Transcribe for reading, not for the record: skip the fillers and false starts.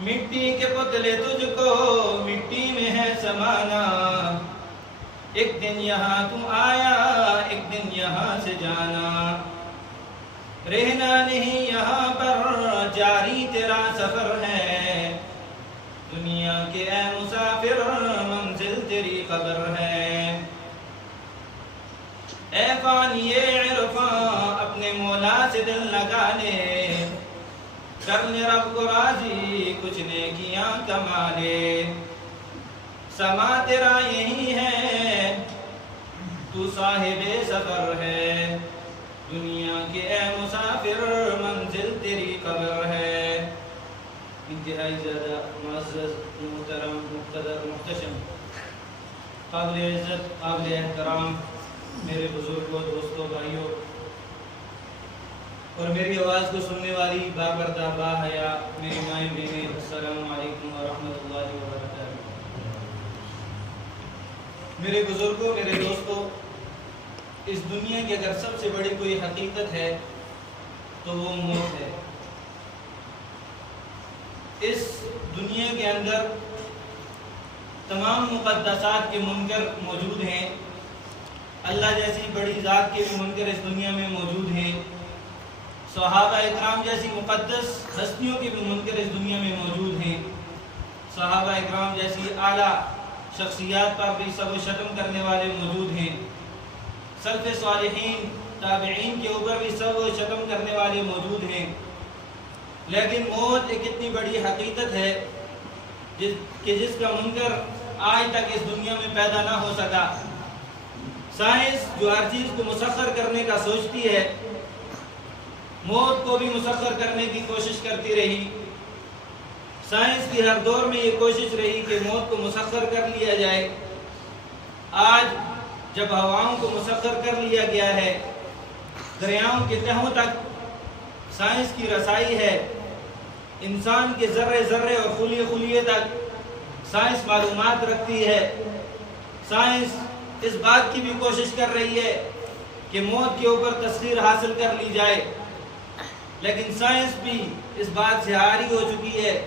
مٹی کے پتلے تجھ کو مٹی میں ہے سمانا، ایک دن یہاں تو آیا ایک دن یہاں سے جانا، رہنا نہیں یہاں پر جاری تیرا سفر ہے، دنیا کے اے مسافر منزل تیری قبر ہے، اے فانی عرفاں اپنے مولا سے دل لگا لے، کر لے رب کو راضی کچھ نیکیاں کما لے، سما تیرا یہی ہے تو صاحب سفر ہے، دنیا کے اے مسافر منزل تیری قبر ہے۔ انتہائی زیادہ معزز محترم مقتدر محتشم قابل عزت قابل احترام میرے بزرگوں دوستوں بھائیوں اور میری آواز کو سننے والی بابردہ باحیا میری مائیں بہنیں، السلام علیکم ورحمۃ اللہ وبرکاتہ۔ میرے بزرگوں میرے دوستوں، اس دنیا کی اگر سب سے بڑی کوئی حقیقت ہے تو وہ موت ہے۔ اس دنیا کے اندر تمام مقدسات کے منکر موجود ہیں، اللہ جیسی بڑی ذات کے بھی منکر اس دنیا میں موجود ہیں، صحابہ اکرام جیسی مقدس ہستیوں کے بھی منکر اس دنیا میں موجود ہیں، صحابہ اکرام جیسی اعلیٰ شخصیات پر بھی سب و شتم کرنے والے موجود ہیں، سلف صالحین تابعین کے اوپر بھی سب و شتم کرنے والے موجود ہیں، لیکن موت ایک اتنی بڑی حقیقت ہے کہ جس کا منکر آج تک اس دنیا میں پیدا نہ ہو سکا۔ سائنس جو ہر چیز کو مسخر کرنے کا سوچتی ہے، موت کو بھی مسخر کرنے کی کوشش کرتی رہی، سائنس کی ہر دور میں یہ کوشش رہی کہ موت کو مسخر کر لیا جائے۔ آج جب ہواؤں کو مسخر کر لیا گیا ہے، دریاؤں کے تہوں تک سائنس کی رسائی ہے، انسان کے ذرے ذرے اور خلیے خلیے تک سائنس معلومات رکھتی ہے، سائنس اس بات کی بھی کوشش کر رہی ہے کہ موت کے اوپر تصویر حاصل کر لی جائے، لیکن سائنس بھی اس بات سے عاری ہو چکی ہے